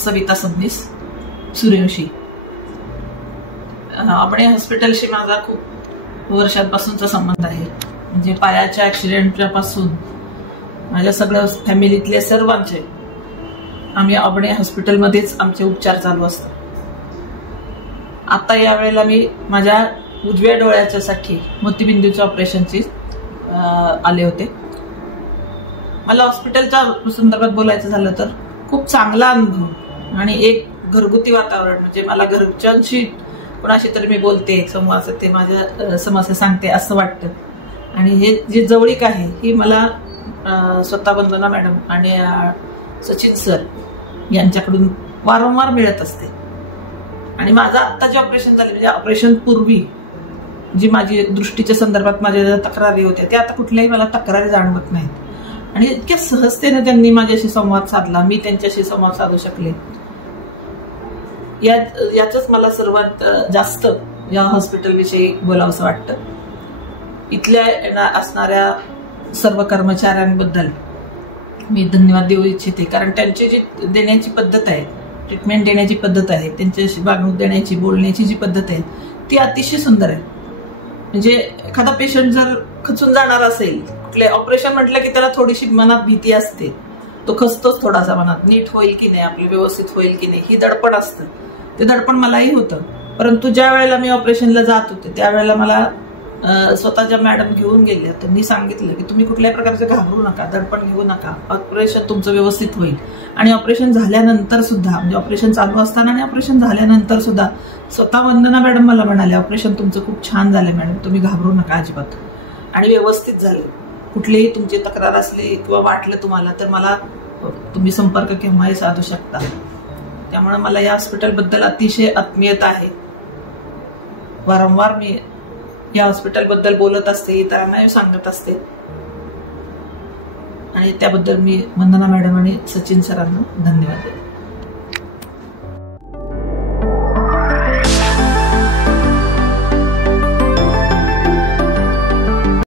सविता सबनीस, सूर्यवंशी. अबणे हॉस्पिटलशी माझा खूप वर्षांपासूनचा संबंध आहे. म्हणजे पायाच्या ऍक्सिडेंटच्या पासून माझ्या सगळ्या फॅमिलीतले सर्वांचे आम्ही अबणे हॉस्पिटलमध्येच आमचे उपचार चालू असतात. आता या वेळेला मी माझ्या उजव्या डोळ्याच्यासाठी मोतीबिंदूच्या ऑपरेशनची आले होते. मला हॉस्पिटलच्या संदर्भात बोलायचं झालं तर खूप चांगला अनुभव आणि एक घरगुती वातावरण. म्हणजे मला घरच्यांशी कोणाशी तरी मी बोलते, संवाद साधते, माझ्या समस्या सांगते असं वाटतं. आणि हे जे जवळीक आहे ही मला स्वतः वंदना मॅडम आणि सचिन सर यांच्याकडून वारंवार मिळत असते. आणि माझं आत्ता जे ऑपरेशन झाले म्हणजे ऑपरेशन पूर्वी जी माझी दृष्टीच्या संदर्भात माझ्या तक्रारी होत्या त्या आता कुठल्याही मला तक्रारी जाणवत नाहीत. आणि इतक्या सहजतेने त्यांनी माझ्याशी संवाद साधला, मी त्यांच्याशी संवाद साधू शकले. याच मला सर्वात जास्त या हॉस्पिटलविषयी बोलावंसं वाटतं. इथल्या असणाऱ्या सर्व कर्मचाऱ्यांबद्दल मी धन्यवाद देऊ इच्छिते. कारण त्यांची जी देण्याची पद्धत आहे, ट्रीटमेंट देण्याची पद्धत आहे, त्यांच्याशी वागणूक देण्याची, बोलण्याची जी पद्धत आहे ती अतिशय सुंदर आहे. म्हणजे एखादा पेशंट जर खचून जाणार असेल, कुठले ऑपरेशन म्हटलं की त्याला थोडीशी मनात भीती असते, तो खचतोच थोडासा मनात, नीट होईल की नाही, आपलं व्यवस्थित होईल की नाही, ही दडपण असतं. ते दडपण मलाही होतं. परंतु ज्या वेळेला मी ऑपरेशनला जात होते त्यावेळेला मला स्वतःच्या मॅडम घेऊन गेल्या. त्यांनी सांगितलं की तुम्ही कुठल्याही प्रकारचे घाबरू नका, दडपण घेऊ नका, ऑपरेशन तुमचं व्यवस्थित होईल. आणि ऑपरेशन झाल्यानंतर सुद्धा, म्हणजे ऑपरेशन चालू असताना आणि ऑपरेशन झाल्यानंतर सुद्धा स्वतः वंदना मॅडम मला म्हणाले ऑपरेशन तुमचं खूप छान झालंय मॅडम, तुम्ही घाबरू नका अजिबात, आणि व्यवस्थित झाले. कुठलीही तुमची तक्रार असली किंवा वाटलं तुम्हाला तर मला तुम्ही संपर्क केव्हाही साधू शकता. त्यामुळे मला या हॉस्पिटलबद्दल अतिशय आत्मीयता आहे. वारंवार मी या हॉस्पिटलबद्दल बोलत असते, इतरांनाही सांगत असते. आणि त्याबद्दल मी वंदना मॅडम आणि सचिन सरांना धन्यवाद देते.